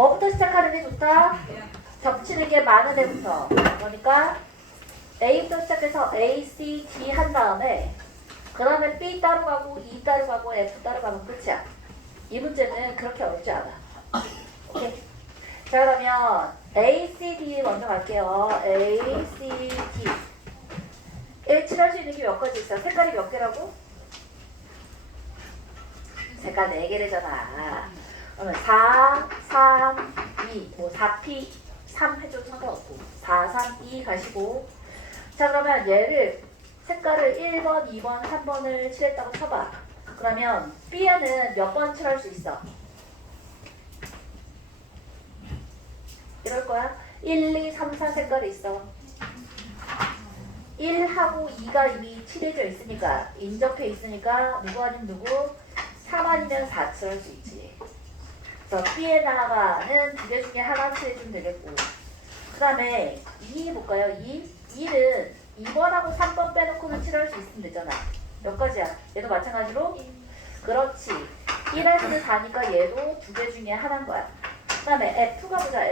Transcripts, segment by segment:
뭐부터 시작하는 게 좋다? 겹치는 게 많은 애부터. 그러니까 A부터 시작해서 A, C, D 한 다음에 그 다음에 B 따로 가고 E 따로 가고 F 따로 가면 끝이야. 이 문제는 그렇게 어렵지 않아. 오케이? 자, 그러면 A, C, D 먼저 갈게요. A, C, D. 얘 칠할 수 있는 게 몇 가지 있어? 색깔이 몇 개라고? 색깔 4개래잖아. 그러면 4, 3, 2, 뭐 4P, 3 해줘도 상관없고 4, 3, 2 가시고. 자, 그러면 얘를 색깔을 1번, 2번, 3번을 칠했다고 쳐봐. 그러면 B에는 몇 번 칠할 수 있어? 이럴 거야. 1, 2, 3, 4 색깔이 있어. 1하고 2가 이미 칠해져 있으니까, 인접해 있으니까 누구 아니면 누구? 3 아니면 4 칠할 수 있지. 그래서 B에다가는 두 개 중에 하나 칠해주면 되겠고. 그 다음에 2 볼까요? 2는 2번하고 3번 빼놓고는 칠할 수 있으면 되잖아. 몇 가지야? 얘도 마찬가지로? 그렇지. 1에서는 4니까 얘도 두 개 중에 하나인 거야. 그 다음에 F가 보자.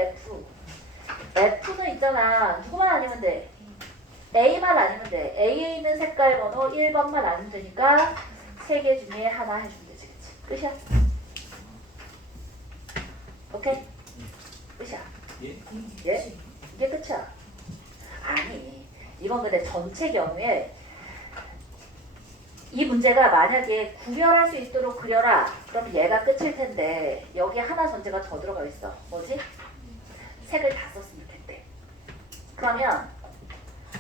F는 있잖아. 누구만 아니면 돼? A만 아니면 돼. A에 있는 색깔 번호 1번만 아니면 되니까 3개 중에 하나 해주면 되지. 그치? 끝이야. 오케이? 끝이야. 예? 이게 끝이야. 아니, 이건 근데 전체 경우에 이 문제가 만약에 구별할 수 있도록 그려라. 그럼 얘가 끝일 텐데 여기 하나 전제가 더 들어가 있어. 뭐지? 색을 다 썼으면 좋겠대. 그러면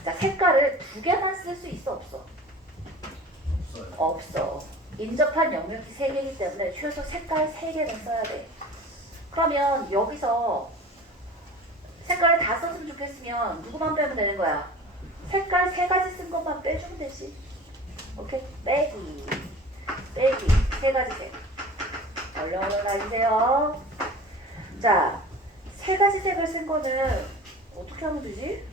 자, 색깔을 두 개만 쓸 수 있어? 없어? 없어. 인접한 영역이 3개이기 때문에 최소 색깔 3개는 써야 돼. 그러면 여기서 색깔을 다 썼으면 좋겠으면 누구만 빼면 되는 거야? 색깔 3가지 쓴 것만 빼주면 되지. 오케이? 빼기 3가지 색. 얼른 가주세요. 자, 3가지 색을 쓴 거는 어떻게 하면 되지?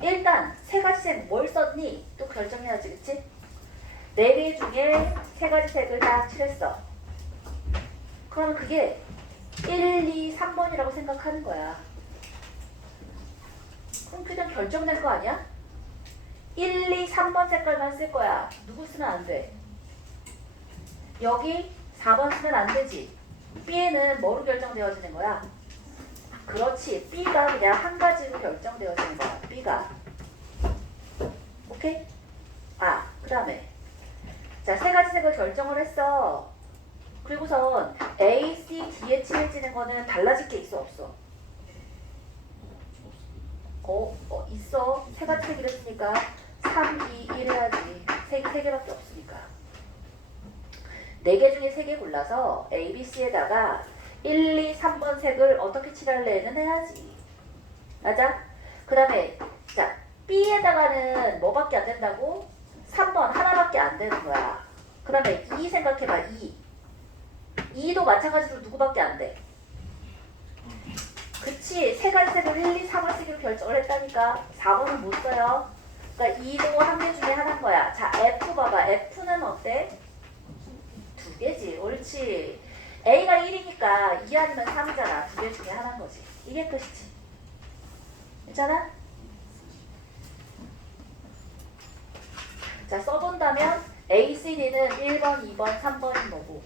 일단 3가지 색 뭘 썼니? 또 결정해야지, 그치? 4개 중에 3가지 색을 다 칠했어. 그러면 그게 1, 2, 3번이라고 생각하는 거야. 그럼 그냥 결정된 거 아니야? 1, 2, 3번 색깔만 쓸 거야. 누구 쓰면 안 돼? 여기 4번 쓰면 안 되지. B에는 뭐로 결정되어지는 거야? 그렇지. B가 그냥 한 가지로 결정되어지는 거야. B가. 오케이? 아, 그 다음에 자, 3가지 색을 결정을 했어. 그리고선 A, C, D에 칠해지는 거는 달라질 게 있어? 없어? 있어. 3가지 색이라 했으니까 3, 2, 1 해야지. 3개밖에 없으니까. 4개 중에 3개 골라서 A, B, C에다가 1, 2, 3번 색을 어떻게 칠할래는 해야지. 맞아? 그 다음에 자, B에다가는 뭐밖에 안 된다고? 3번 하나밖에 안 되는 거야. 그 다음에 2 생각해봐. 2도 마찬가지로 누구밖에 안 돼? 그치. 3가지 색을 1, 2, 3을 쓰기로 결정을 했다니까. 4번은 못 써요. 그러니까 2도 한 개 중에 하나인 거야. 자, F 봐봐. F는 어때? 2개지. 옳지. A가 1이니까 2 아니면 3이잖아. 2개 중에 하나인 거지. 이게 끝이지. 괜찮아? 자, 써본다면 A, C, D는 1번, 2번, 3번인 거고,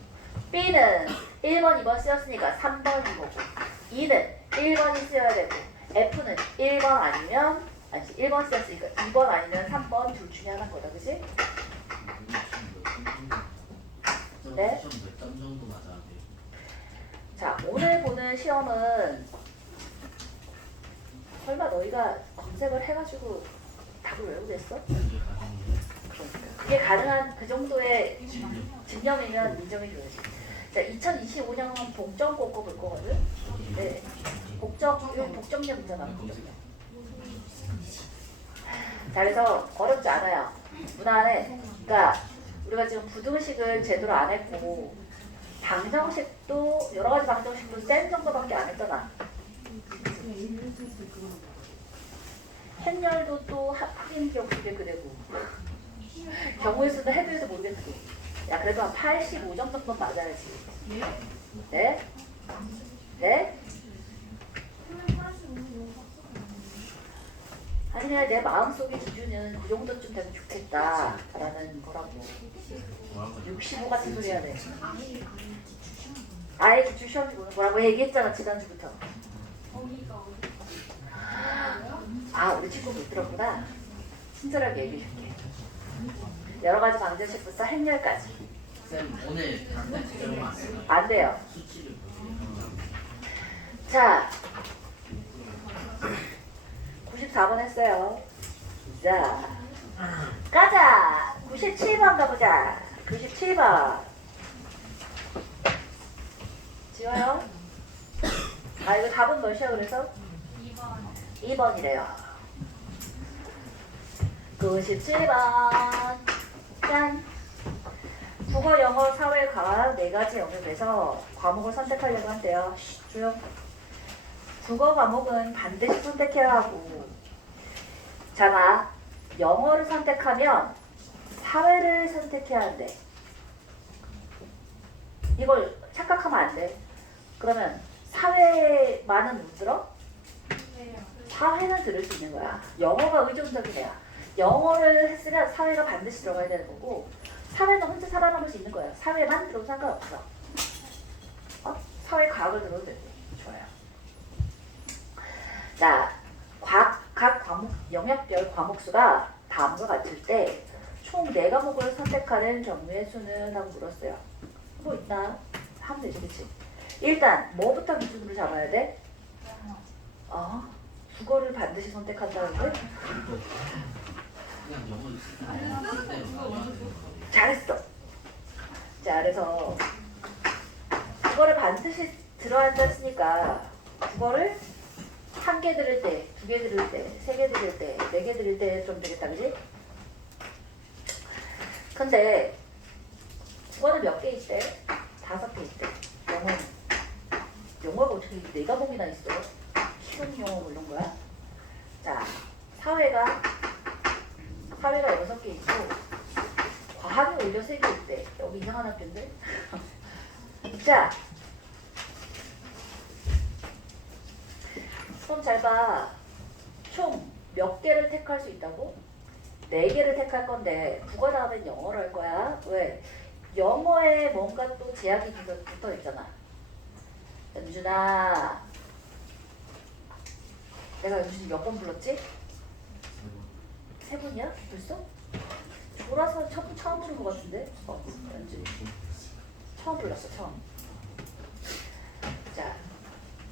B는 1번, 2번 쓰였으니까 3번인 거고, E는 1번이 쓰여야 되고, F는 1번 아니면, 아니지, 1번 쓰였으니까 2번 아니면 3번 둘 중에 하나인 거다. 그지? 네? 자, 오늘 보는 시험은 설마 너희가 검색을 해가지고 답을 외우겠어? 그게 가능한 그 정도의 증명이면 인정해줘야지. 자, 2025년 복정고 거 볼 거거든? 네. 복정력 있잖아, 복정력. 자, 그래서 어렵지 않아요. 무난해. 그러니까 우리가 지금 부등식을 제대로 안 했고, 방정식도, 여러 가지 방정식도 쌤 정도밖에 안 했잖아. 행렬도 또 확인 기억 속에 그대고. 경우의 수도 해도 모르겠고. 야, 그래도 한 85 정도는 맞아야지. 네? 네? 아니, 그냥 내 마음속의 기준은 그 정도쯤 되면 좋겠다. 라는 거라고. 65 같은 소리 해야 돼. 아예 기출 시험지 보는 거라고 얘기했잖아, 지난주부터. 아, 우리 친구 못 들었구나. 친절하게 얘기해줄게. 여러 가지 방정식부터 행렬까지. 쌤 오늘 방금 안 돼요. 수치를 자, 94번 했어요. 자, 가자. 97번 가보자. 97번. 지워요? 아, 이거 답은 몇이야 그래서? 2번이래요. 97번. 짠. 국어, 영어, 사회, 과학 4가지 영역에서 과목을 선택하려고 한대요. 조용. 국어 과목은 반드시 선택해야 하고, 자, 봐. 영어를 선택하면 사회를 선택해야 한대. 이걸 착각하면 안 돼. 그러면 사회만은 못 들어? 사회는 들을 수 있는 거야. 영어가 의존적인 애야. 영어를 했으면 사회가 반드시 들어가야 되는 거고, 사회는 혼자 살아남을 수 있는 거야. 사회만 들어도 상관없어. 사회 과학을 들어도 되고. 좋아요. 자, 각 과목, 영역별 과목 수가 다음과 같을 때 총 4과목을 선택하는 경우의 수는? 하고 물었어요. 뭐 있나? 하면 되지, 그치? 일단 뭐부터 기준으로 잡아야 돼? 국어를 반드시 선택한다는데? 그냥 영어 있을 잘했어. 자, 그래서 국어를 반드시 들어야 한다 했으니까 국어를 1개 들을 때, 2개 들을 때, 3개 들을 때, 4개 들을 때 좀 되겠다, 그지? 근데 국어는 몇 개 있대? 5개 있대. 영어가 어떻게 4과목이나 있어? 쉬운 영어 뭐 이런 거야? 자, 사회가 6개 있고, 과학이 오히려 3개 있대. 여기 이상한 학교인데? 자, 그럼 잘 봐. 총 몇 개를 택할 수 있다고? 4개를 택할 건데, 국어 다음엔 영어로 할 거야. 왜? 영어에 뭔가 또 제약이 붙어 있잖아. 연준아, 내가 연준이 몇 번 불렀지? 3번이야? 벌써? 졸아서 처음 부른 것 같은데? 연준이 처음 불렀어, 처음. 자,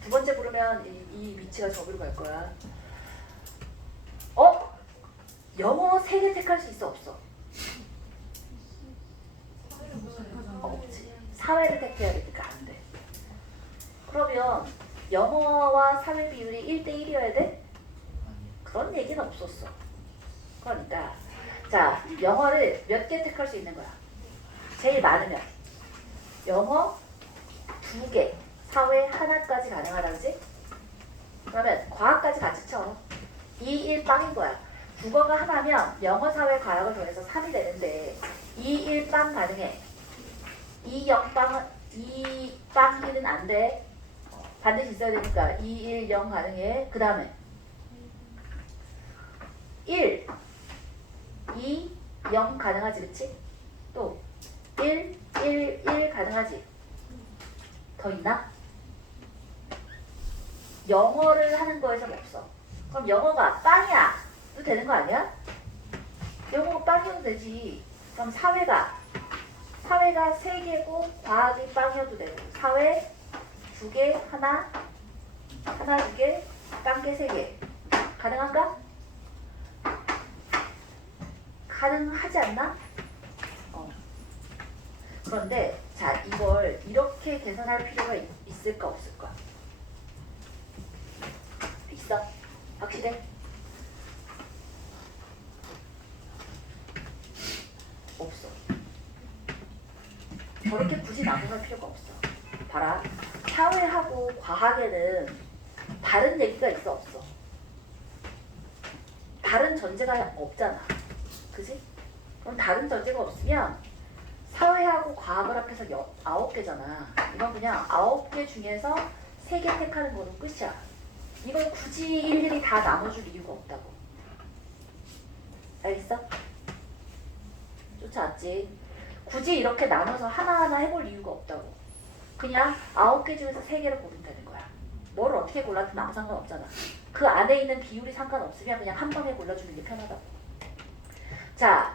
2번째 부르면 이 위치가 저기로 갈 거야. 영어 3개 택할 수 있어, 없어? 없지. 사회를 택해야 되니까 안 돼. 그러면 영어와 사회 비율이 1대1이어야 돼? 그런 얘기는 없었어. 그러니까 자, 영어를 몇 개 택할 수 있는 거야? 제일 많으면 영어 2개, 사회 하나까지 가능하다지? 그러면 과학까지 같이 쳐. 2, 1 빵인 거야. 국어가 하나면 영어, 사회, 과학을 더해서 3이 되는데 2, 1 빵 가능해. 2, 0 빵은 2 빵 1은 안 돼. 반드시 있어야 되니까 2, 1, 0 가능해. 그 다음에 1, 2, 0 가능하지, 그치? 또 1, 1, 1 가능하지? 더 있나? 영어를 하는 거에서는 없어. 그럼 영어가 빵이야. 또 되는 거 아니야? 영어가 빵이어도 되지. 그럼 사회가 3개고 과학이 빵이어도 되고, 사회 2개, 하나, 2개, 빵개 3개. 가능한가? 가능하지 않나? 그런데 자, 이걸 이렇게 계산할 필요가 있을까 없을까? 있어? 확실해? 없어. 저렇게 굳이 나눠갈 필요가 없어. 봐라. 사회하고 과학에는 다른 얘기가 있어, 없어? 다른 전제가 없잖아. 그지? 그럼 다른 전제가 없으면 사회하고 과학을 합해서 9개잖아. 이건 그냥 9개 중에서 3개 택하는 거로 끝이야. 이걸 굳이 일일이 다 나눠줄 이유가 없다고. 알겠어? 쫓아왔지? 굳이 이렇게 나눠서 하나하나 해볼 이유가 없다고. 그냥 9개 중에서 3개를 고르면 되는 거야. 뭘 어떻게 골라도 아무 상관없잖아. 그 안에 있는 비율이 상관없으면 그냥 한 번에 골라주는 게 편하다고. 자,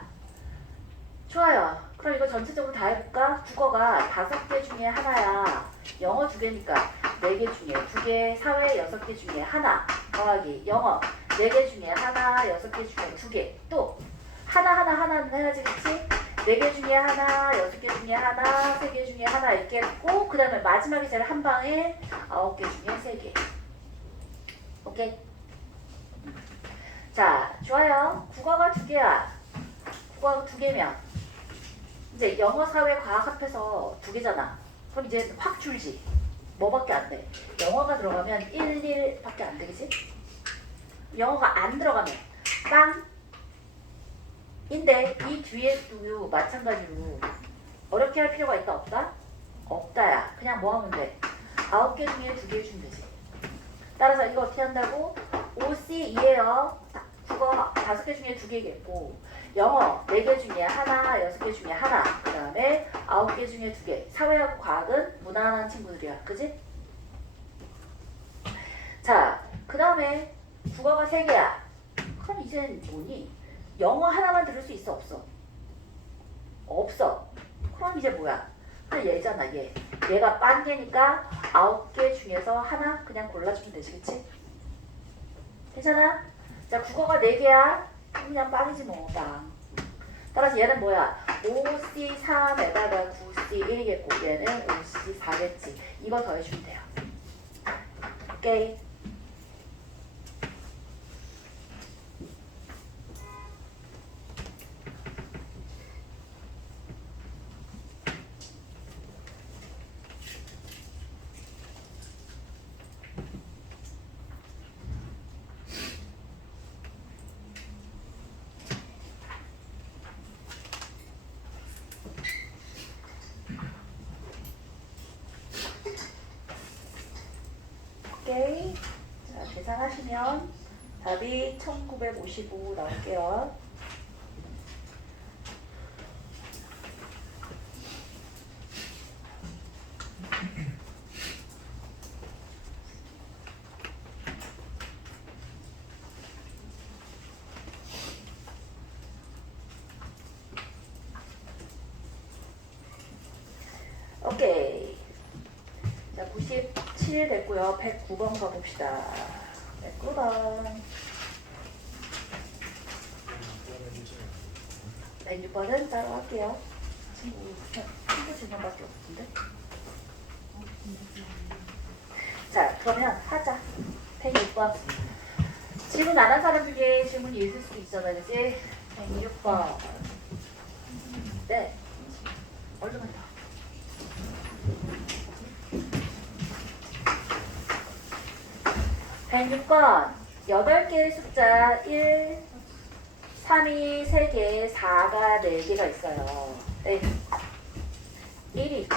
좋아요. 그럼 이거 전체적으로 다 해볼까? 국어가 5개 중에 하나야. 영어 2개니까 4개 중에 2개, 사회 6개 중에 하나 더하기 영어 4개 중에 하나, 6개 중에 2개. 또 하나는 해야지, 그치? 4개 중에 하나, 6개 중에 하나, 3개 중에 하나 이렇게 했고, 그 다음에 마지막에 제일 한 방에 9개 중에 3개. 오케이? 자, 좋아요. 국어가 2개야. 국어가 2개면 이제 영어, 사회, 과학 합해서 2개잖아. 그럼 이제 확 줄지. 뭐밖에 안 돼? 영어가 들어가면 1, 1밖에 안 되겠지? 영어가 안 들어가면 빵! 인데 이 뒤에도 마찬가지로 어렵게 할 필요가 있다 없다? 없다야. 그냥 뭐 하면 돼? 9개 중에 2개 주면 되지. 따라서 이거 어떻게 한다고? OC2예요. 국어 5개 중에 2개겠고 영어 4개 중에 하나, 6개 중에 하나, 그 다음에 9개 중에 2개. 사회하고 과학은 무난한 친구들이야. 그지? 자, 그 다음에 국어가 3개야. 그럼 이젠 뭐니? 영어 하나만 들을 수 있어? 없어? 없어. 그럼 이제 뭐야? 그냥 얘잖아, 얘. 얘가 빤 개니까 9개 중에서 하나 그냥 골라주면 되시겠지? 괜찮아? 자, 국어가 4개야. 그냥 빵이지 뭐, 빵. 따라서 얘는 뭐야? 5C3에다가 9C1이겠고 얘는 5C4겠지. 이거 더해주면 돼요. 오케이? 오케이. 자, 계산하시면 답이 1955 나올게요. 오케이. 자, 97 됐고요. 109번 가봅시다. 109번. 106번은 따로 할게요. 친구 질문밖에 없는데. 자, 그러면 하자. 106번. 질문 안 한 사람 중에 질문이 있을 수도 있잖아, 그치? 106번. 네. 얼른 간다. 106번 8개의 숫자 1, 3이 3개, 4가 4개가 있어요. 네. 1이 있고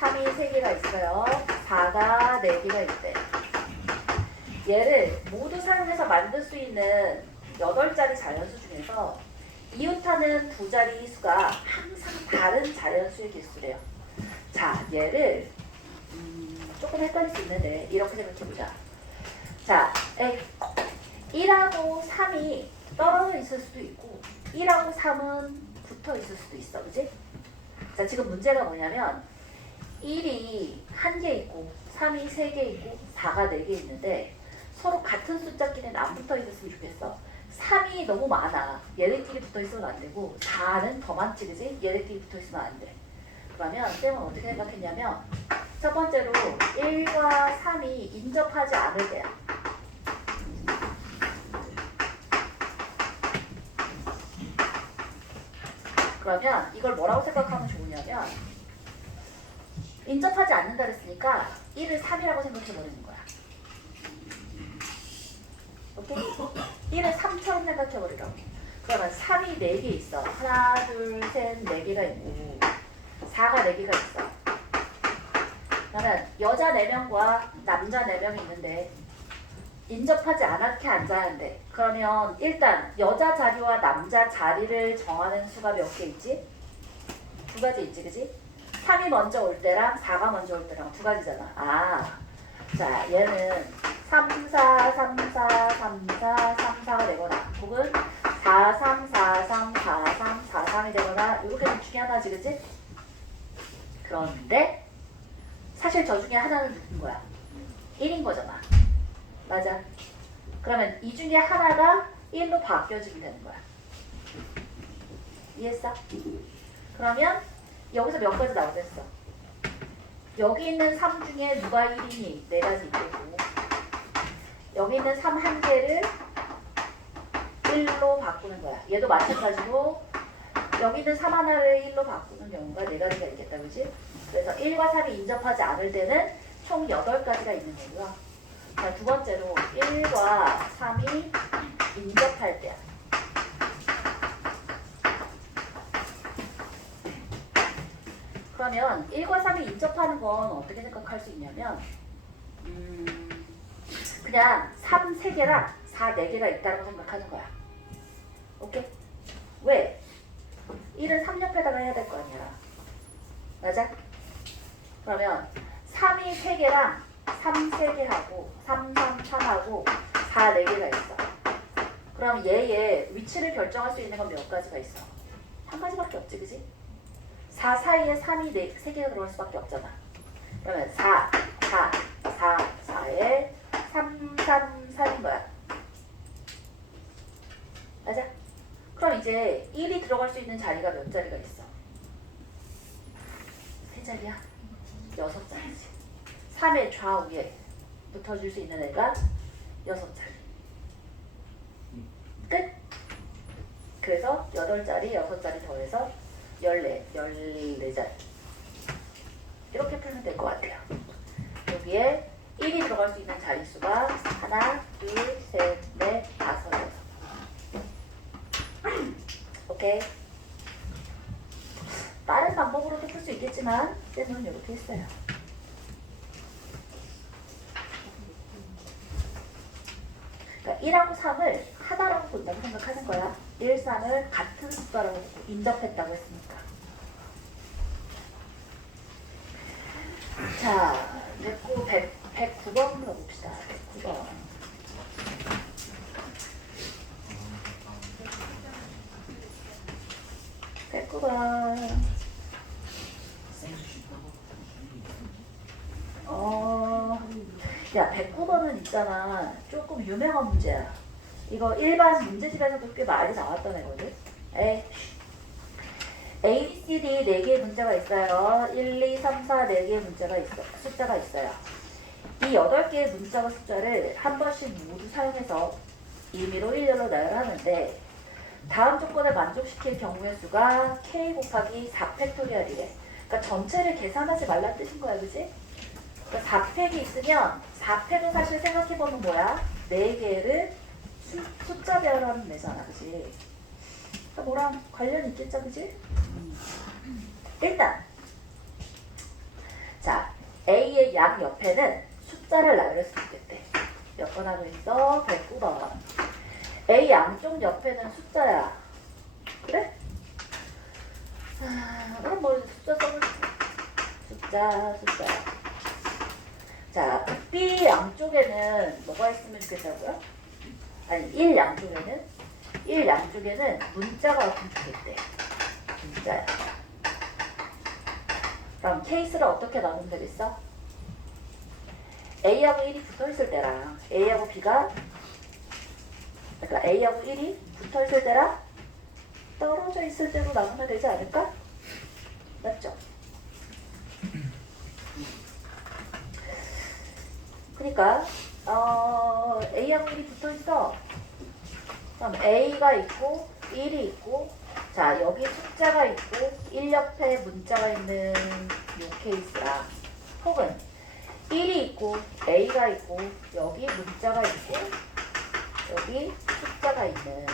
3이 3개가 있어요. 4가 4개가 있대. 얘를 모두 사용해서 만들 수 있는 8자리 자연수 중에서 이웃하는 2자리 수가 항상 다른 자연수의 개수래요. 자, 얘를 조금 헷갈릴 수 있는데 이렇게 생각해보자. 자, 1하고 3이 떨어져 있을 수도 있고 1하고 3은 붙어 있을 수도 있어. 그지? 자, 지금 문제가 뭐냐면 1이 1개 있고 3이 3개 있고 4가 4개 있는데 서로 같은 숫자끼리는 안 붙어 있었으면 좋겠어. 3이 너무 많아. 얘네끼리 붙어 있으면 안 되고 4는 더 많지, 그지? 얘네끼리 붙어 있으면 안 돼. 그러면 쌤은 어떻게 생각했냐면 첫 번째로 1과 3이 인접하지 않을 때야. 그러면 이걸 뭐라고 생각하면 좋으냐면 인접하지 않는다 그랬으니까 1을 3이라고 생각해버리는 거야. 오케이? 1을 3처럼 생각해버리라고. 그러면 3이 4개 있어. 하나, 둘, 셋, 4개가 있고 4가 4개가 있어. 그러면 여자 4명과 남자 4명이 있는데 인접하지 않게 앉아야 돼. 그러면 일단 여자 자리와 남자 자리를 정하는 수가 몇 개 있지? 2가지 있지, 그지? 3이 먼저 올 때랑 4가 먼저 올 때랑 2가지잖아. 아, 자, 얘는 3, 4, 3, 4, 3, 4, 3, 4가 되거나 혹은 4, 3, 4, 3, 4, 3, 4, 3이 되거나 이렇게 둘 중에 하나지, 그지? 그런데 사실 저 중에 하나는 누군 거야? 1인 거잖아. 맞아. 그러면 이 중에 하나가 1로 바뀌어지면 되는 거야. 이해했어? 그러면 여기서 몇 가지 나오겠어? 여기 있는 3 중에 누가 1이니? 4가지 있겠고 여기 있는 3 한 개를 1로 바꾸는 거야. 얘도 마찬가지로 여기 있는 3 하나를 1로 바꾸는 경우가 4가지가 있겠다. 그지? 그래서 1과 3이 인접하지 않을 때는 총 8가지가 있는 거고요. 자, 두 번째로 1과 3이 인접할 때야. 그러면 1과 3이 인접하는 건 어떻게 생각할 수 있냐면 그냥 3 3개랑 4 4개가 있다고 생각하는 거야. 오케이? 왜? 1은 3 옆에다가 해야 될 거 아니야. 맞아? 그러면 3이 3개랑 3 3개하고 3 3 3하고 4 4개가 있어. 그럼 얘의 위치를 결정할 수 있는 건 몇 가지가 있어? 한 가지밖에 없지, 그지? 4 사이에 3이 3개가 들어갈 수밖에 없잖아. 그러면 4, 4, 4, 4에 3, 3, 3인 거야. 맞아? 그럼 이제 1이 들어갈 수 있는 자리가 몇 자리가 있어? 3자리야? 6자리지. 3의 좌우에 붙어줄 수 있는 애가 6자리. 끝! 그래서 8자리, 6자리 더해서 14자리. 이렇게 풀면 될 것 같아요. 여기에 1이 들어갈 수 있는 자릿수가 하나, 둘, 셋, 넷, 5, 6. 오케이? 다른 방법으로도 풀 수 있겠지만 쌤은 이렇게 했어요. 그러니까 1하고 3을 하나라고 본다고 생각하는 거야. 1, 3을 같은 숫자라고 인접했다고 했으니까. 자, 됐고 109번으로 봅시다. 109번. 109번. 야, 109번은 있잖아. 조금 유명한 문제야. 이거 일반 문제집에서도 꽤 많이 나왔던 애거든. A, B, C, D 4개의 문제가 있어요. 1, 2, 3, 4 4개의 문제가 있어. 숫자가 있어요. 이 8개의 문자와 숫자를 한 번씩 모두 사용해서 임의로 일렬로 나열하는데 다음 조건을 만족시킬 경우의 수가 K 곱하기 4팩토리얼이래. 그러니까 전체를 계산하지 말란 뜻인 거야, 그지? 그러니까 4팩이 있으면 4팩은 사실 생각해보면 뭐야? 4개를 숫자별로 하면 되잖아, 그지? 그러니까 뭐랑 관련이 있겠죠, 그지? 일단 자, A의 양 옆에는 숫자를 나열할 수 있겠대. 몇 번 하고 있어? 109번. A 양쪽 옆에는 숫자야. 그래? 그럼 뭐 숫자 써볼게. 숫자. 자, B 양쪽에는 뭐가 있으면 좋겠다고요? 아니, 1 양쪽에는 문자가 없으면 좋겠대. 문자야. 그럼 케이스를 어떻게 나누면 되겠어? A하고 1이 붙어있을 때랑 A하고 B가 그러니까 A하고 1이 붙어있을 때랑 떨어져 있을 때로 나누면 되지 않을까? 맞죠? 그러니까 A하고 1이 붙어있어. 그럼 A가 있고 1이 있고 자, 여기 숫자가 있고 1 옆에 문자가 있는 요 케이스랑 혹은 1이 있고 A가 있고 여기 문자가 있고 여기 숫자가 있는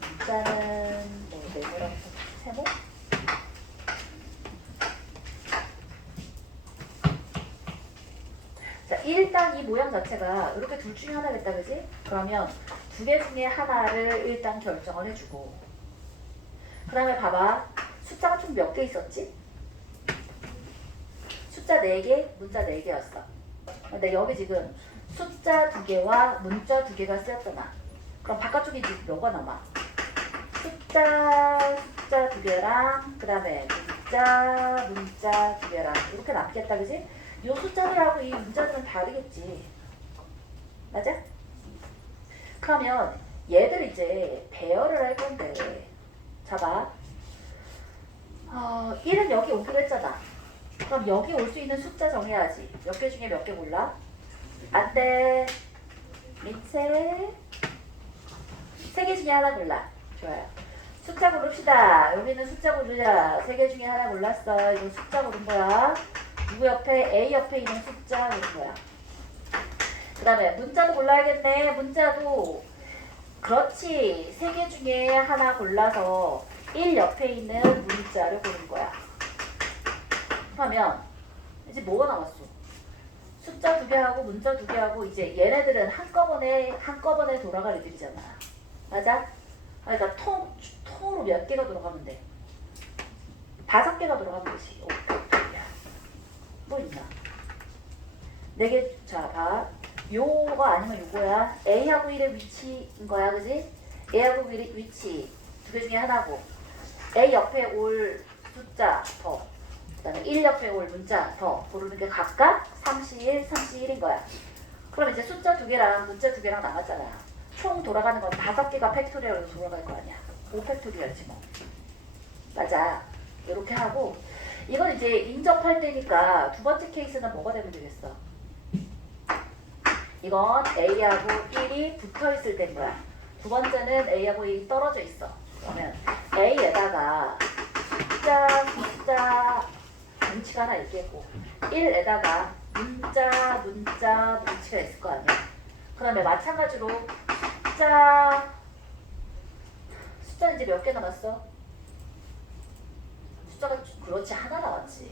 문자는 뭐 네모랑 세모? 자, 일단 이 모양 자체가 이렇게 둘 중에 하나겠다, 그지? 그러면 두 개 중에 하나를 일단 결정을 해주고, 그 다음에 봐봐. 숫자가 총 몇 개 있었지? 숫자 4개, 문자 4개였어. 근데 여기 지금 숫자 2개와 문자 2개가 쓰였잖아. 그럼 바깥쪽에 이제 뭐가 남아? 숫자 2개랑 그 다음에 문자 2개랑 이렇게 남겠다, 그지? 이 숫자들하고 이 문자들은 다르겠지. 맞아? 그러면 얘들 이제 배열을 할 건데, 잡아. 1은 여기 오기로 했잖아. 그럼 여기 올 수 있는 숫자 정해야지. 몇 개 중에 몇 개 골라? 안 돼. 밑에 3개 중에 하나 골라. 좋아요. 숫자 고릅시다. 여기는 숫자 고르자. 3개 중에 하나 골랐어. 이거 숫자 고른 거야. 누구 옆에? A 옆에 있는 숫자 고른 거야. 그 다음에 문자도 골라야겠네. 문자도 그렇지. 3개 중에 하나 골라서 1 옆에 있는 문자를 고른 거야. 그러면 이제 뭐가 남았어? 숫자 2개하고 문자 2개하고 이제 얘네들은 한꺼번에 돌아갈 애들이잖아. 맞아? 그러니까 통으로 몇 개가 돌아가면 돼? 5개가 돌아가면 되지. 뭐 있나? 4개. 자, 봐. 요거 아니면 요거야. A하고 1의 위치인 거야, 그지? A하고 1의 위치 2개 중에 하나고, A 옆에 올 숫자 더, 그 다음에 1 옆에 올 문자 더 고르는 게 각각 31, 31인 거야. 그럼 이제 숫자 2개랑 문자 2개랑 남았잖아. 총 돌아가는 건 5개가 팩토리얼로 돌아갈 거 아니야. 5팩토리얼이지 뭐. 맞아. 이렇게 하고, 이건 이제 인접할 때니까 두 번째 케이스는 뭐가 되면 되겠어? 이건 A하고 1이 붙어 있을 때인 거야. 두 번째는 A하고 1이 떨어져 있어. 그러면 A에다가 숫자 뭉치가 하나 있겠고, 1에다가 문자 뭉치가 있을 거 아니야. 그 다음에 마찬가지로 숫자 이제 몇 개 남았어? 숫자가 그렇지 하나 남았지.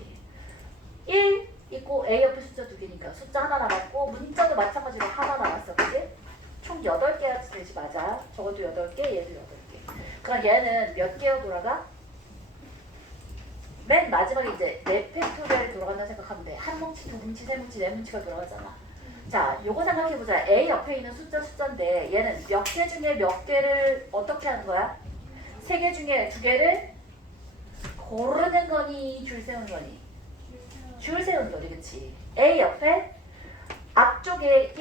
1 있고 A 옆에 숫자 2개니까 숫자 하나 남았고, 문자도 마찬가지로 하나 남았어, 그치? 총 8개가 되지. 맞아. 저것도 8개, 얘도 8개. 그럼 얘는 몇 개로 돌아가? 맨 마지막에 이제 4팩토리얼이 돌아간다고 생각하면 돼. 한 뭉치, 두 뭉치, 세 뭉치, 네 뭉치가 돌아가잖아. 자, 요거 생각해보자. A 옆에 있는 숫자인데 얘는 몇 개 중에 몇 개를 어떻게 하는 거야? 3개 중에 2개를 고르는 거니 줄 세우는 거니? 줄 세우는 거지, 그치? A 옆에 앞쪽에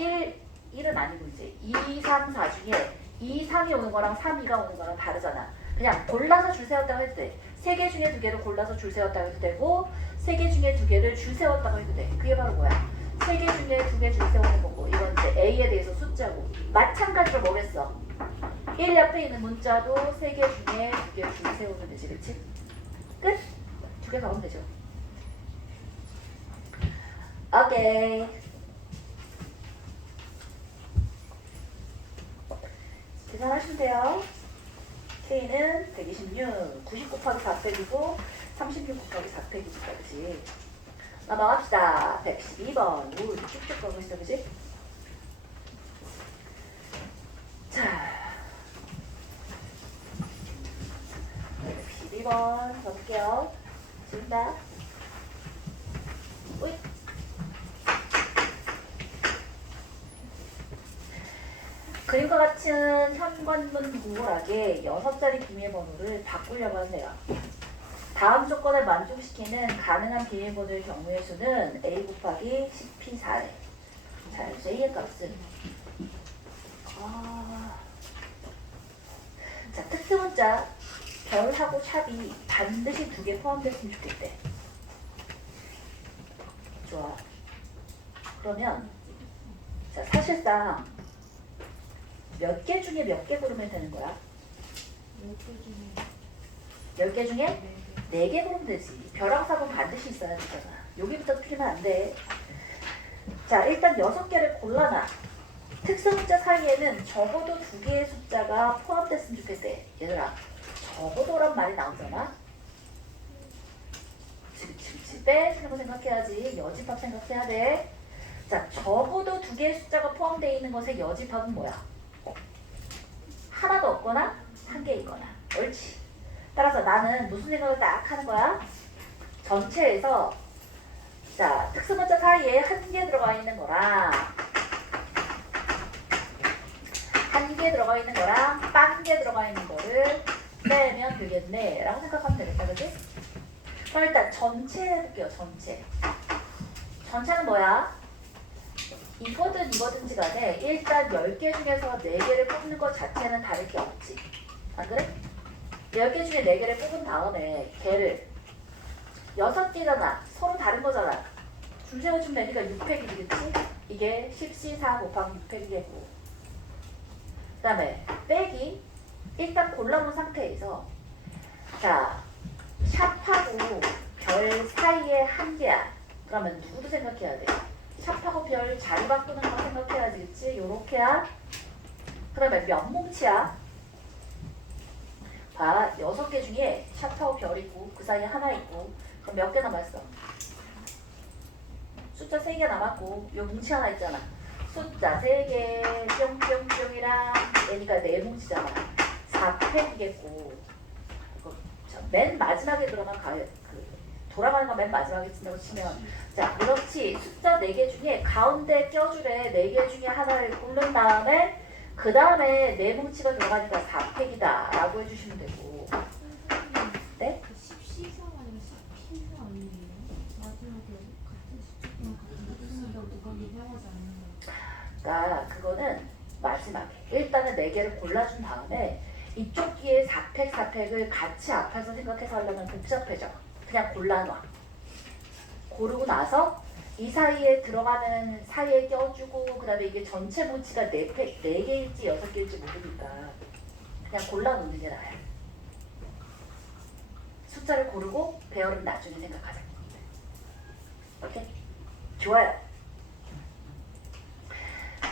1은 아니고 이제 2, 3, 4 중에 2, 3이 오는 거랑 3, 2가 오는 거랑 다르잖아. 그냥 골라서 줄 세웠다고 해도 돼. 3개 중에 2개를 골라서 줄 세웠다고 해도 되고, 3개 중에 2개를 줄 세웠다고 해도 돼. 그게 바로 뭐야? 3개 중에 2개 줄 세우는 거고, 이건 이제 A에 대해서 숫자고. 마찬가지로 뭐겠어? 1 옆에 있는 문자도 3개 중에 2개 줄 세우면 되지, 그치? 끝? 2개 가면 되죠. 오케이. 계산하시면 돼요. K는 126, 90 곱하기 4팩이고 36 곱하기 4팩이니까, 그치? 넘어갑시다. 112번. 오, 이렇게 쭉쭉 가고 있어, 그치? 자, 112번 가볼게요. 지운다. 오이. 그림과 같은 현관문 구호락의 6자리 비밀번호를 바꾸려고 하세요. 다음 조건을 만족시키는 가능한 비밀번호의 경우의 수는 A 곱하기 10P4래. 자, J의 값은 자, 특수문자 별하고 샵이 반드시 2개 포함됐으면 좋겠대. 좋아. 그러면 자, 사실상 몇 개 중에 몇 개 고르면 되는 거야? 10개 중에 4개 고르면 되지. 벼랑 삽은 반드시 있어야 되잖아. 여기부터 틀리면 안 돼. 자, 일단 6개를 골라놔. 특수문자 사이에는 적어도 2개의 숫자가 포함됐으면 좋겠대. 얘들아, 적어도란 말이 나오잖아. 그치. 빼주는 거 생각해야지. 여집합 생각해야 돼. 자, 적어도 두 개의 숫자가 포함되어 있는 것의 여집합은 뭐야? 하나도 없거나 한 개 있거나. 옳지. 따라서 나는 무슨 생각을 딱 하는 거야? 전체에서 자, 특수문자 사이에 한 개 들어가 있는 거랑 한 개 들어가 있는 거랑 빤 개 들어가 있는 거를 빼면 되겠네 라고 생각하면 되겠다. 그치? 그럼 일단 전체 해볼게요. 전체는 뭐야? 이거든지 간에 일단 10개 중에서 4개를 뽑는 것 자체는 다를 게 없지. 안 그래? 10개 중에 4개를 뽑은 다음에 걔를 6개잖아. 서로 다른 거잖아. 줄 세워주면 되니까 6팩이겠지? 이게 10C4 곱하기 6팩이겠고. 그 다음에 빼기 일단 골라놓은 상태에서 자 샵하고 별 사이에 한 개야. 그러면 누구도 생각해야 돼? 샵하고 별 자리 바꾸는 거 생각해야지. 그치? 요렇게야. 그러면 몇 뭉치야? 봐. 6개 중에 샵하고 별 있고 그 사이에 하나 있고 그럼 몇 개 남았어? 숫자 3개 남았고 요 뭉치 하나 있잖아. 숫자 3개 뿅뿅뿅이랑 얘니까 4뭉치잖아. 4팩이겠고 맨 마지막에 그러면 돌아가는 거 맨 마지막에 친다고 치면 자 그렇지. 숫자 4개 중에 가운데 껴줄에 4개 중에 하나를 고른 다음에 그 다음에 4뭉치가 들어가니까 4팩이다 라고 해주시면 되고. 네? 10C사가 아니라 10P사 아니에요? 마지막에 같은 숫자랑 같은 숫자가 누가 유명하지 않는 거. 그러니까 그거는 마지막에 일단은 4개를 골라준 다음에 이쪽 뒤에 4팩을 같이 앞에서 생각해서 하려면 복잡해져. 그냥 골라놔. 고르고 나서 이 사이에 들어가는 사이에 껴주고 그 다음에 이게 전체 뭉치가 4개일지 6개일지 모르니까 그냥 골라놓는 게 나아요. 숫자를 고르고 배열은 나중에 생각하자. 오케이? 좋아요.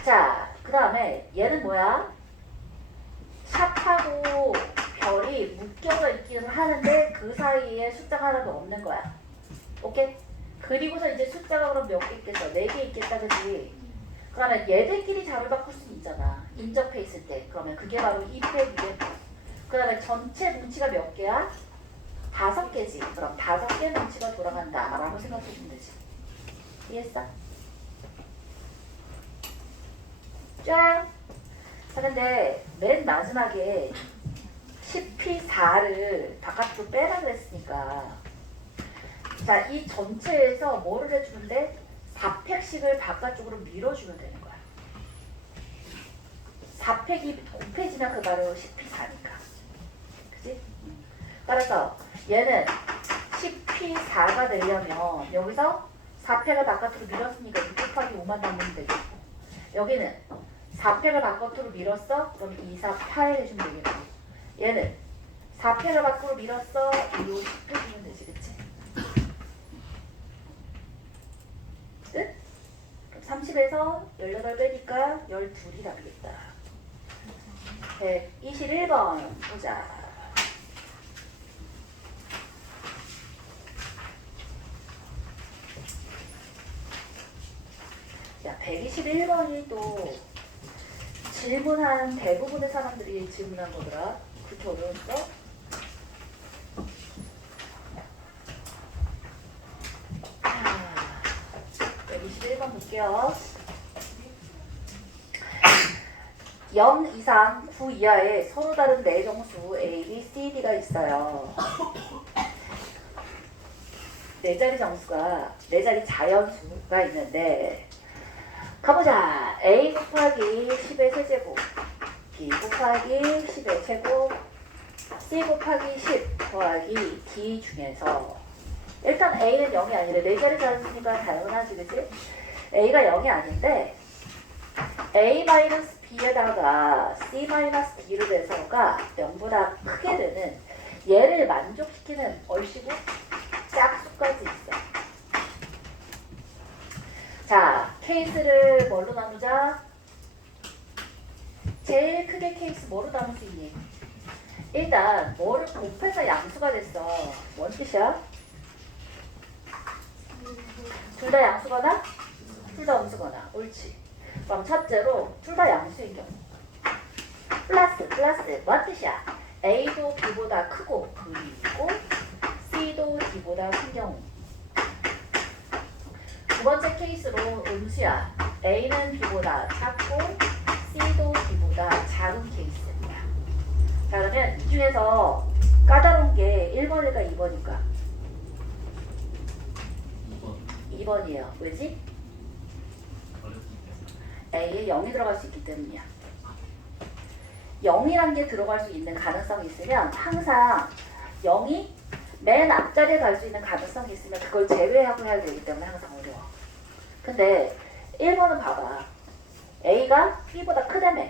자, 그 다음에 얘는 뭐야? 샵하고 별이 묶여서 있기는 하는데 그 사이에 숫자가 하나도 없는 거야. 오케이? 그리고서 이제 숫자가 그럼 몇 개 있겠어? 4개 있겠다, 그지? 그러면 얘들끼리 자를 바꿀 수 있잖아. 인접해 있을 때. 그러면 그게 바로 2팩이겠고. 그 다음에 전체 뭉치가 몇 개야? 5개지. 그럼 5개 뭉치가 돌아간다 라고 생각해 주면 되지. 이해했어? 짠! 자, 근데 맨 마지막에 10P4를 바깥으로 빼라 그랬으니까 자, 이 전체에서 뭐를 해주는데 4팩씩을 바깥쪽으로 밀어주면 되는 거야. 4팩이 곱해지면 그 바로 10P4니까. 그치? 따라서 얘는 10P4가 되려면 여기서 4팩을 바깥으로 밀었으니까 6 곱하기 5만 남으면 되겠고 여기는 4팩을 바깥으로 밀었어? 그럼 2, 4, 8 해주면 되겠고 얘는 4팩을 밖으로 밀었어? 2, 5, 10 해주면 되지. 그치? 끝? 그럼 30에서 18 빼니까 12이 남겠다. 121번 보자. 야, 121번이 또 질문한 대부분의 사람들이 질문한 거더라. 그렇게 어려웠어? 아, 121번 볼게요. 0 이상 9 이하의 서로 다른 내정수 A, B, C, D가 있어요. 네 자리 정수가, 네 자리 자연수가 있는데 가보자. A 곱하기 10의 세제곱, B 곱하기 10의 제곱, C 곱하기 10 더하기 D 중에서 일단 A는 0이 아니래. 네 자리 자연수니까 당연하지, 그치? A가 0이 아닌데 A-B에다가 C-D로 돼서가 0보다 크게 되는 얘를 만족시키는 얼씨구 짝수까지 있어. 자, 케이스를 뭘로 나누자? 제일 크게 케이스 뭐로 나눌 수 있니? 일단 뭐를 곱해서 양수가 됐어. 뭔 뜻이야? 둘 다 양수거나? 둘 다 음수거나. 옳지. 그럼 첫째로 둘 다 양수인 경우. 플러스 뭔 뜻이야? A도 B보다 크고 그리고 C도 D보다 큰 경우. 두 번째 케이스로 음수야. A는 B보다 작고 C도 D보다 작은 케이스입니다. 자, 그러면 이 중에서 까다로운 게 1번일까 2번일까? 2번 2번이에요. 왜지? 어렵기 때문에. A에 0이 들어갈 수 있기 때문이야. 0이란 게 들어갈 수 있는 가능성이 있으면 항상 0이 맨 앞자리에 갈 수 있는 가능성이 있으면 그걸 제외하고 해야 되기 때문에 항상 어려워. 근데 1번은 봐봐. A가 B보다 크다며.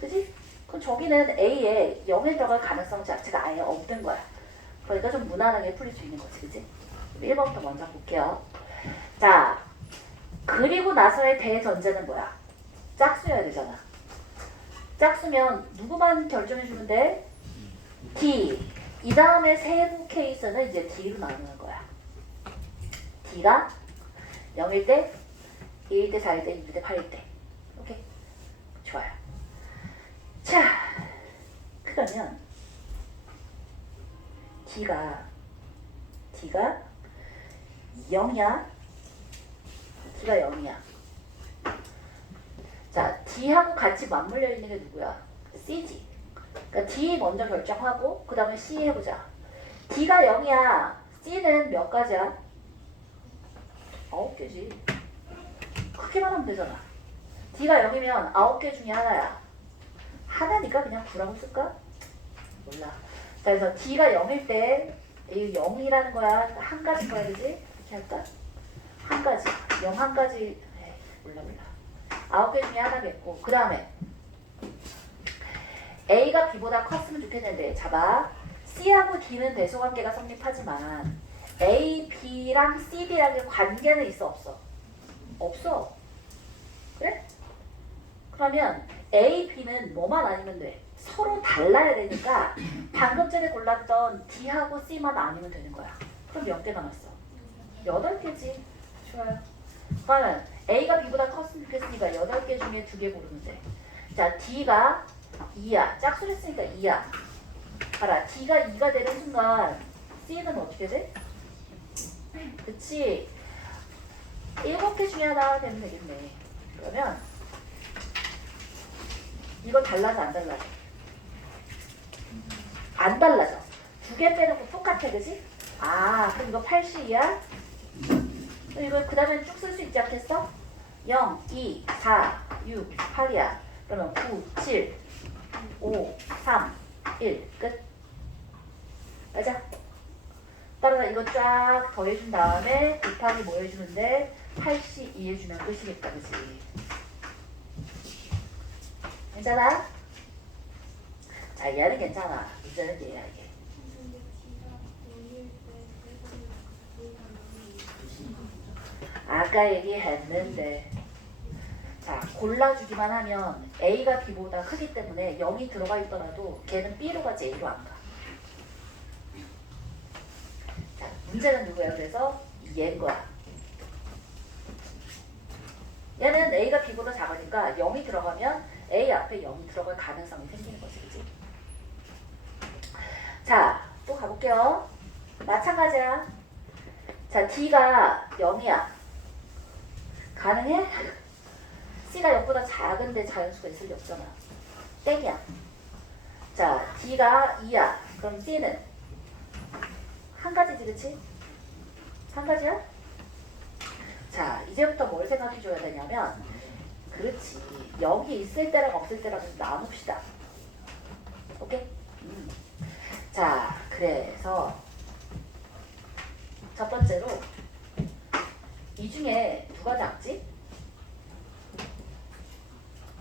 그지? 그럼 저기는 A에 0이 들어갈 가능성 자체가 아예 없는 거야. 그러니까 좀 무난하게 풀릴 수 있는 거지. 그지? 1번부터 먼저 볼게요. 자, 그리고 나서의 대전제는 뭐야? 짝수여야 되잖아. 짝수면 누구만 결정해주면 돼? D. 이 다음에 세부 케이스는 이제 D로 나누는 거야. D가 0일 때, 1일 때, 4일 때, 6일 때, 8일 때. 오케이? 좋아요. 자, 그러면 D가 0이야? D가 0이야. 자, D하고 같이 맞물려 있는 게 누구야? C지. 그러니까 D 먼저 결정하고 그 다음에 C 해보자. D가 0이야. C는 몇 가지야? 9개지. 크게만 하면 되잖아. D가 0이면 9개 중에 하나야. 하나니까 그냥 9라고 쓸까? 몰라. 자, 그래서 D가 0일 때 이 0이라는 거야. 한 가지 거야, 그지? 이렇게 할까? 한 가지. 0 한 가지. 에이, 몰라. 9개 중에 하나겠고. 그 다음에 A가 B보다 컸으면 좋겠는데 잡아. C하고 D는 대소관계가 성립하지만 A, B랑 C, D랑 관계는 있어 없어? 없어. 그래? 그러면 A, B는 뭐만 아니면 돼? 서로 달라야 되니까 방금 전에 골랐던 D하고 C만 아니면 되는 거야. 그럼 몇 개 남았어? 8개지. 좋아요. 그러면 A가 B보다 컸으면 좋겠으니까 8개 중에 2개 고르면 돼. 자, D가 2야. 짝수를 했으니까 2야. 봐라. D가 2가 되는 순간 C는 어떻게 돼? 그치? 7개 중에 하나 되면 되겠네. 그러면 이거 달라져 안 달라져? 안 달라져. 2개 빼놓고 똑같아. 그지? 아, 그럼 이거 80이야? 이거 그 다음에 쭉 쓸 수 있지 않겠어? 0, 2, 4, 6, 8이야. 그러면 9, 7, 5, 3, 1. 끝. 맞아? 따라서 이거 쫙 더해준 다음에 곱하기 뭐 해주는데 82 해주면 끝이겠다. 그치? 괜찮아? 아, 얘는 괜찮아. 문제는 얘야, 이게. 근데 D가 0일 때 아까 얘기했는데. 자, 골라주기만 하면 A가 B보다 크기 때문에 0이 들어가 있더라도 걔는 B로 가지 A로 안 가. 자, 문제는 누구야? 그래서 얘인 거야. 얘는 A가 B보다 작으니까 0이 들어가면 A 앞에 0이 들어갈 가능성이 생기는 거지. 그치? 자, 또 가볼게요. 마찬가지야. 자, D가 0이야. 가능해? C가 0보다 작은데 자연수가 있을 리 없잖아. 땡이야. 자, D가 2야. 그럼 C는 한 가지지, 그치? 한 가지야? 자, 이제부터 뭘 생각해 줘야 되냐면, 그렇지. 여기 있을 때랑 없을 때랑 좀 나눕시다. 오케이? 자, 그래서 첫 번째로 이 중에 누가 작지?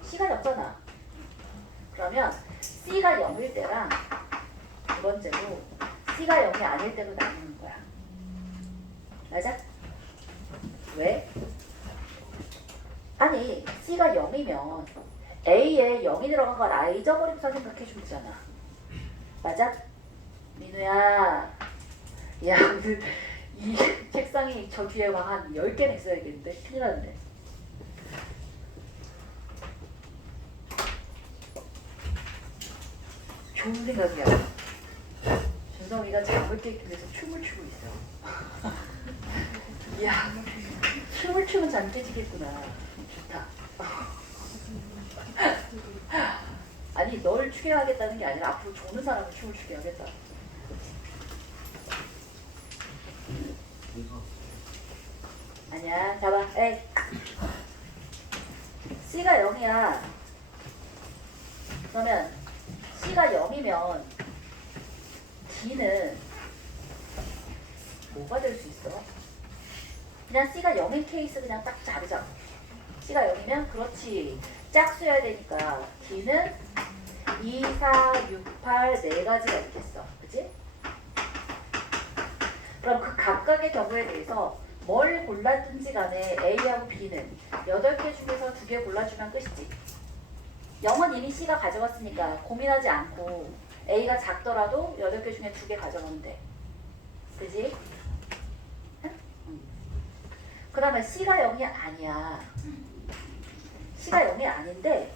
C가 작잖아. 그러면 C가 0일 때랑 두 번째로 C가 0이 아닐 때로 나누는 거야. 맞아? 왜? 아니, C가 0이면 A에 0이 들어간 걸 아예 잊어버리고서 생각해주면 되잖아. 맞아? 민우야, 야, 오늘 이 책상에 문장이 저 뒤에 막 한 10개는 있어야겠는데? 큰일 났네. 좋은 생각이야. 준성이가 잠을 깨기 위해서 춤을 추고 있어. 이야, 춤을 추면 잠 깨지겠구나. 좋다. 아니, 널 추게 하겠다는 게 아니라 앞으로 조는 사람을 춤을 추게 하겠다. 그래서 아니야, 잡아. 에이. C가 0이야. 그러면 C가 0이면 D는 뭐가 될 수 있어? 그냥 C가 0인 케이스 그냥 딱 자르자. C가 0이면 그렇지. 짝수여야 되니까 D는 2, 4, 6, 8 네 가지가 있겠어. 그치? 그럼 그 각각의 경우에 대해서 뭘 골랐든지 간에 A하고 B는 8개 중에서 2개 골라주면 끝이지. 0은 이미 C가 가져갔으니까 고민하지 않고 A가 작더라도 8개 중에 2개 가져가면 돼. 그지? 그 다음에 C가 0이 아니야. C가 0이 아닌데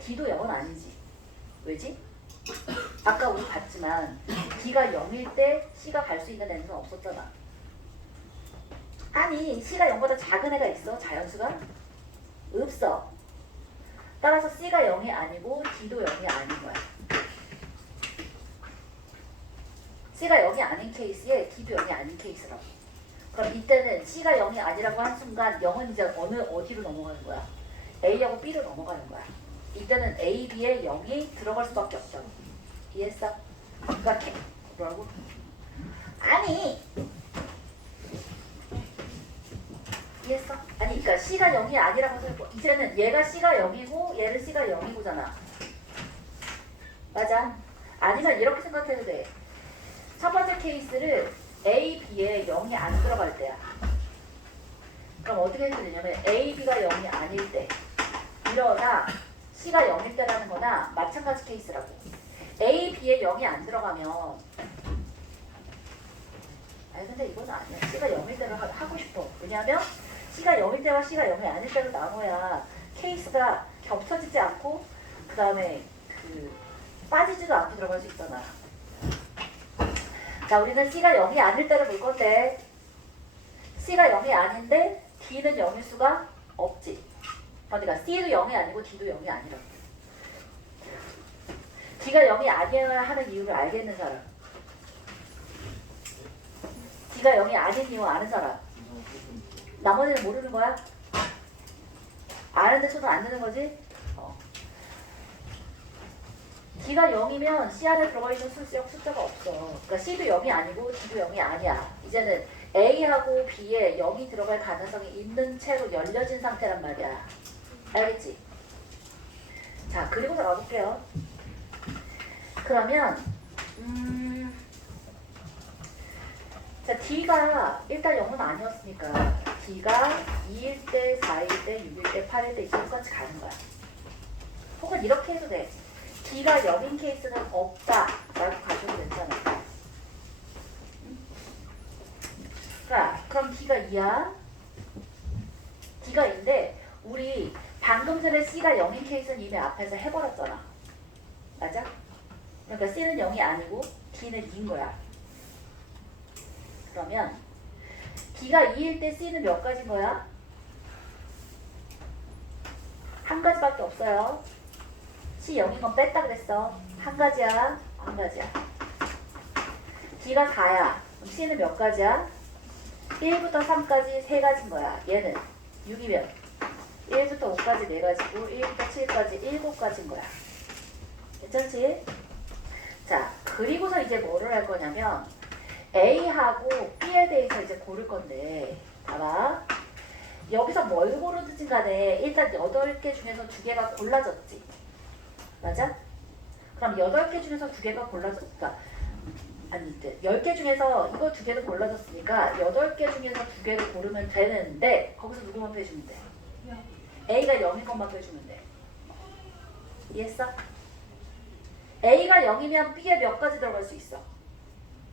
D도 0은 아니지. 왜지? 아까 우리 봤지만 D가 0일 때 C가 갈 수 있는 애는 없었잖아. 아니 C가 0보다 작은 애가 있어? 자연수가? 없어. 따라서 C가 0이 아니고 D도 0이 아닌 거야. C가 0이 아닌 케이스에 D도 0이 아닌 케이스라고. 그럼 이때는 C가 0이 아니라고 한 순간 0은 이제 어디로 넘어가는 거야? A하고 B로 넘어가는 거야. 이때는 A, B에 0이 들어갈 수밖에 없다고. 이해했어? 그러니까 뭐라고? 아니 이해했어? 아니 그러니까 C가 0이 아니라고 해서 이제는 얘가 C가 0이고 얘는 C가 0이고잖아. 맞아? 아니면 이렇게 생각해도 돼. 첫 번째 케이스를 A, B에 0이 안 들어갈 때야. 그럼 어떻게 해도 되냐면 A, B가 0이 아닐 때 이러나 C가 0일 때라는 거나 마찬가지 케이스라고. A, B에 0이 안 들어가면 아니 근데 이건 아니야. C가 0일 때로 하고 싶어. 왜냐하면 C가 0일 때와 C가 0이 아닐 때로 나눠야 케이스가 겹쳐지지 않고 그 다음에 빠지지도 않고 들어갈 수 있잖아. 자, 우리는 C가 0이 아닐 때를 볼 건데 C가 0이 아닌데 D는 0일 수가 없지. 그러니까 C도 0이 아니고 D도 0이 아니라고. D가 0이 아니어야 하는 이유를 알겠는 사람. D가 0이 아닌 이유 아는 사람. 나머지는 모르는 거야? 아는데 손을 안 드는 거지? D가 0이면 C 안에 들어가 있는 숫자가 없어. 그러니까 C도 0이 아니고 D도 0이 아니야. 이제는 A하고 B에 0이 들어갈 가능성이 있는 채로 열려진 상태란 말이야. 알겠지? 자, 그리고서 가볼게요. 그러면 자, D가 일단 0은 아니었으니까 D가 2일 때, 4일 때, 6일 때, 8일 때 이제 끝까지 가는 거야. 혹은 이렇게 해도 돼. D가 0인 케이스는 없다 라고 가져도 괜찮아. 자, 그럼 D가 2야. D가 2인데 우리 방금 전에 C가 0인 케이스는 이미 앞에서 해버렸잖아. 맞아? 그러니까 C는 0이 아니고 D는 2인 거야. 그러면 D가 2일 때 C는 몇 가지인 거야? 한 가지밖에 없어요. C 0인 건 뺐다 그랬어. 한 가지야. 한 가지야. D가 4야. 그럼 C는 몇 가지야? 1부터 3까지 3가지인 거야. 얘는 6이면 1부터 5까지 4가지고 1부터 7까지 7가지인 거야. 괜찮지? 자, 그리고서 이제 뭐를 할 거냐면 A하고 B에 대해서 이제 고를 건데 봐봐. 여기서 뭘 고르든지 간에 일단 8개 중에서 2개가 골라졌지. 맞아? 그럼 8개 중에서 2개가 골라졌으니까 아니 10개 중에서 이거 2개를 골라졌으니까 8개 중에서 2개를 고르면 되는데 거기서 누구만 빼주면 돼? A가 0인 것만 빼주면 돼. 이해했어? A가 0이면 B에 몇 가지 들어갈 수 있어?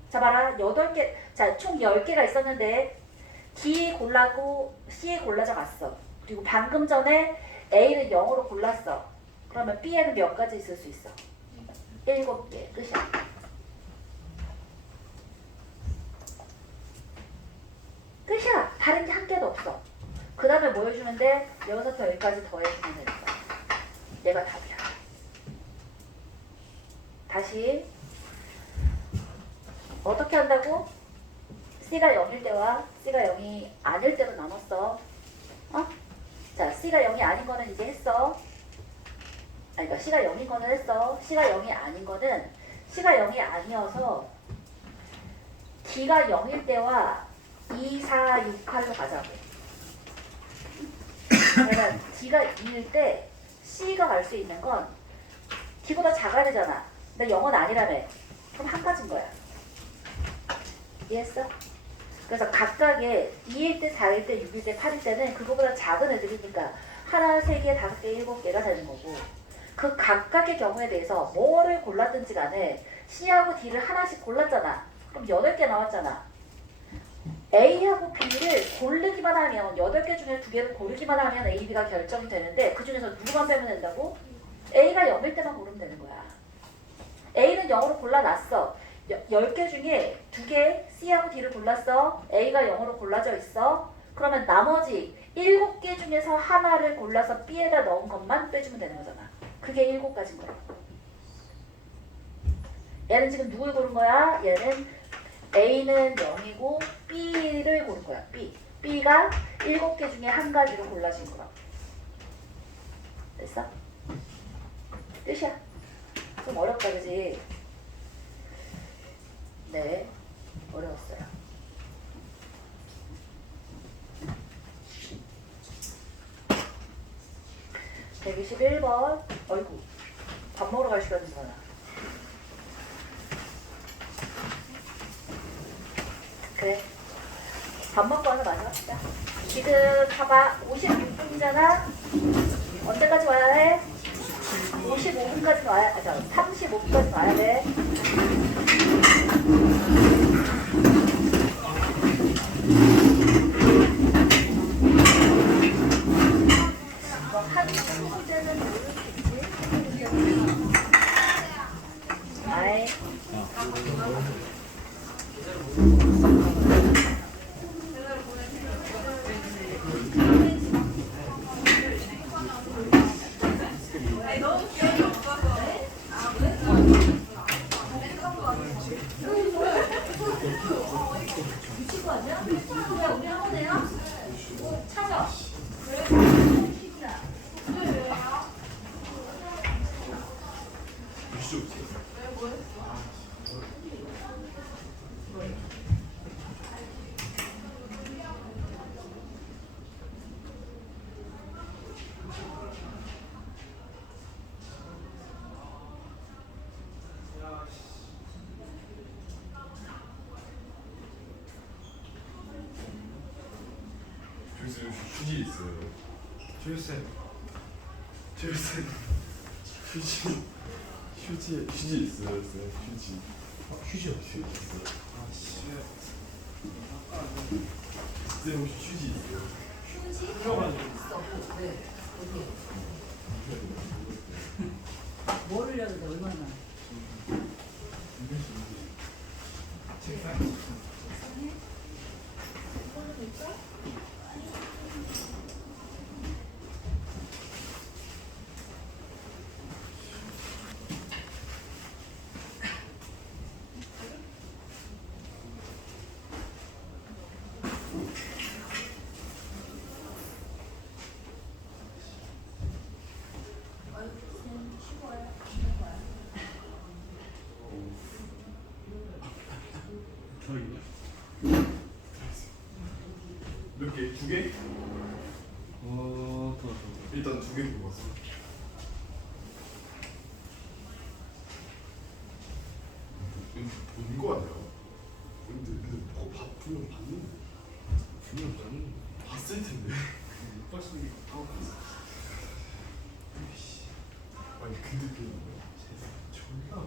자 봐라 8개 자 총 10개가 있었는데 D 골라고 C 골라져 갔어. 그리고 방금 전에 A는 0으로 골랐어. 그러면 B에는 몇 가지 있을 수 있어? 7개 끝이야. 끝이야. 다른 게 한 개도 없어. 그 다음에 뭐 해주면 돼? 여기서부터 여기까지 더해주면 되는 거야. 얘가 답이야. 다시 어떻게 한다고? C가 0일 때와 C가 0이 아닐 때로 나눴어. 어? 자, C가 0이 아닌 거는 이제 했어. 아니, 그러니까 C가 0인 거는 했어. C가 0이 아닌 거는 C가 0이 아니어서 D가 0일 때와 2, 4, 6할로 가자고. 그러니까 D가 2일 때 C가 갈 수 있는 건 D보다 작아야 되잖아. 근데 0은 아니라며. 그럼 한 가지인 거야. 이해했어? 그래서 각각의 2일 때, 4일 때, 6일 때, 8일 때는 그거보다 작은 애들이니까 하나, 3개, 5개, 7개가 되는 거고 그 각각의 경우에 대해서 뭐를 골랐든지 간에 C하고 D를 하나씩 골랐잖아. 그럼 8개 나왔잖아. A하고 B를 고르기만 하면 8개 중에 2개를 고르기만 하면 A, B가 결정이 되는데 그 중에서 누구만 빼면 된다고? A가 0일 때만 고르면 되는 거야. A는 0으로 골라놨어. 10개 중에 2개 C하고 D를 골랐어. A가 0으로 골라져 있어. 그러면 나머지 7개 중에서 하나를 골라서 B에다 넣은 것만 빼주면 되는 거잖아. 그게 7가지인 거야. 얘는 지금 누굴 고른 거야? 얘는 A는 0이고 B를 고른 거야. B가 7개 중에 한 가지로 골라진 거야. 됐어? 끝이야. 좀 어렵다 그지? 네, 어려웠어요. (121번) 어이구 밥 먹으러 갈 시간이잖아. 그래 밥 먹고 와서 마지막이다. 지금 봐봐 56분이잖아. 언제까지 와야 해? 55분까지 와야, 35분까지 와야 돼. 한 문제는 모를 수 있지. 아이. 휴지 있어요. 휴지 있어요. 휴지. 휴지요? 휴지 있어요. 아 씨. 네 혹시 휴지 있어요? 휴지? 필요가지고. 있어. 네. 어디? 뭐 하려는데 얼마나? 책상에. 몇 개? 2개? 일단 2개 뽑았어. 본거 아니야? 근데 그거 분명 봤는데. 봤을 텐데. 못 봤을 게 아니 근데 존나